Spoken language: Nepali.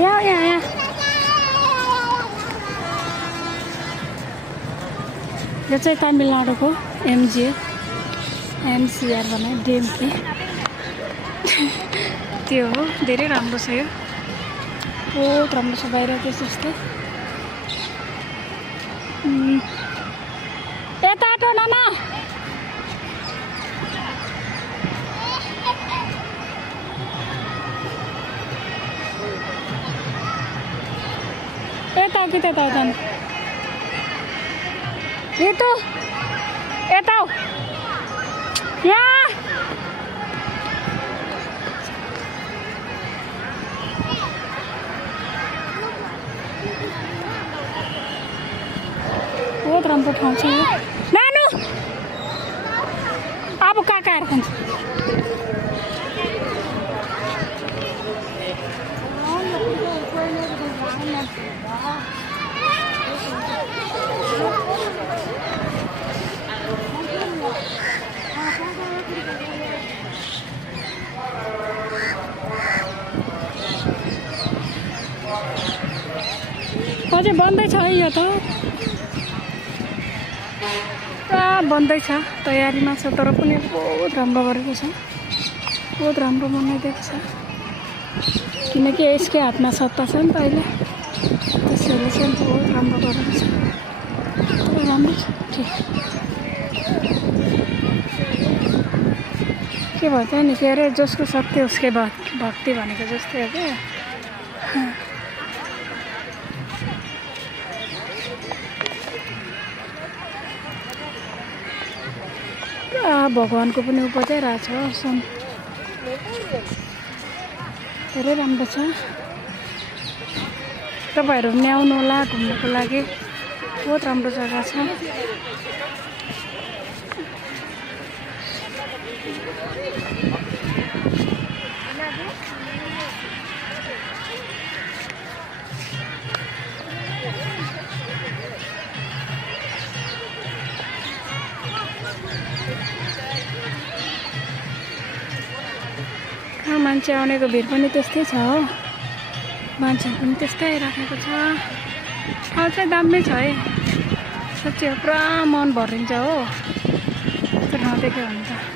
यहाँ यो चाहिँ तमिलनाडुको एमसिआर भने डिएमके त्यो हो। धेरै राम्रो छ यो, बहुत राम्रो छ। बाहिर त्यस्तै यता आटो नाना यता कि त्यता जानु itu tahu ya बहुत राम्रो ठाउँ छ यो। नानु अब काका आएर खान्छ। अझै बन्दैछ है यो त, बन्दैछ, तयारीमा छ। तर पनि बहुत राम्रो गरेको छ, बहुत राम्रो बनाइदिएको छ। किनकि यसकै हातमा सत्ता छ नि त अहिले, त्यसैले चाहिँ बहुत राम्रो गरेको छ। तर राम्रो छ, ठिक। के भन्छ नि, के अरे जसको शक्ति उसकै भक्ति भनेको जस्तै हो क्या। भगवानको पनि उपजाइरहेछ सम, धेरै राम्रो छ। तपाईँहरू पनि आउनु होला घुम्नको लागि, बहुत राम्रो जग्गा छ। मान्छे आउनेको भिड पनि त्यस्तै छ हो, मान्छेहरू पनि त्यस्तै राखेको छ। ठाउँ चाहिँ दामी छ है, साँच्चै पुरा मन भरिन्छ हो। त्यो ठाउँ देख्यो भने त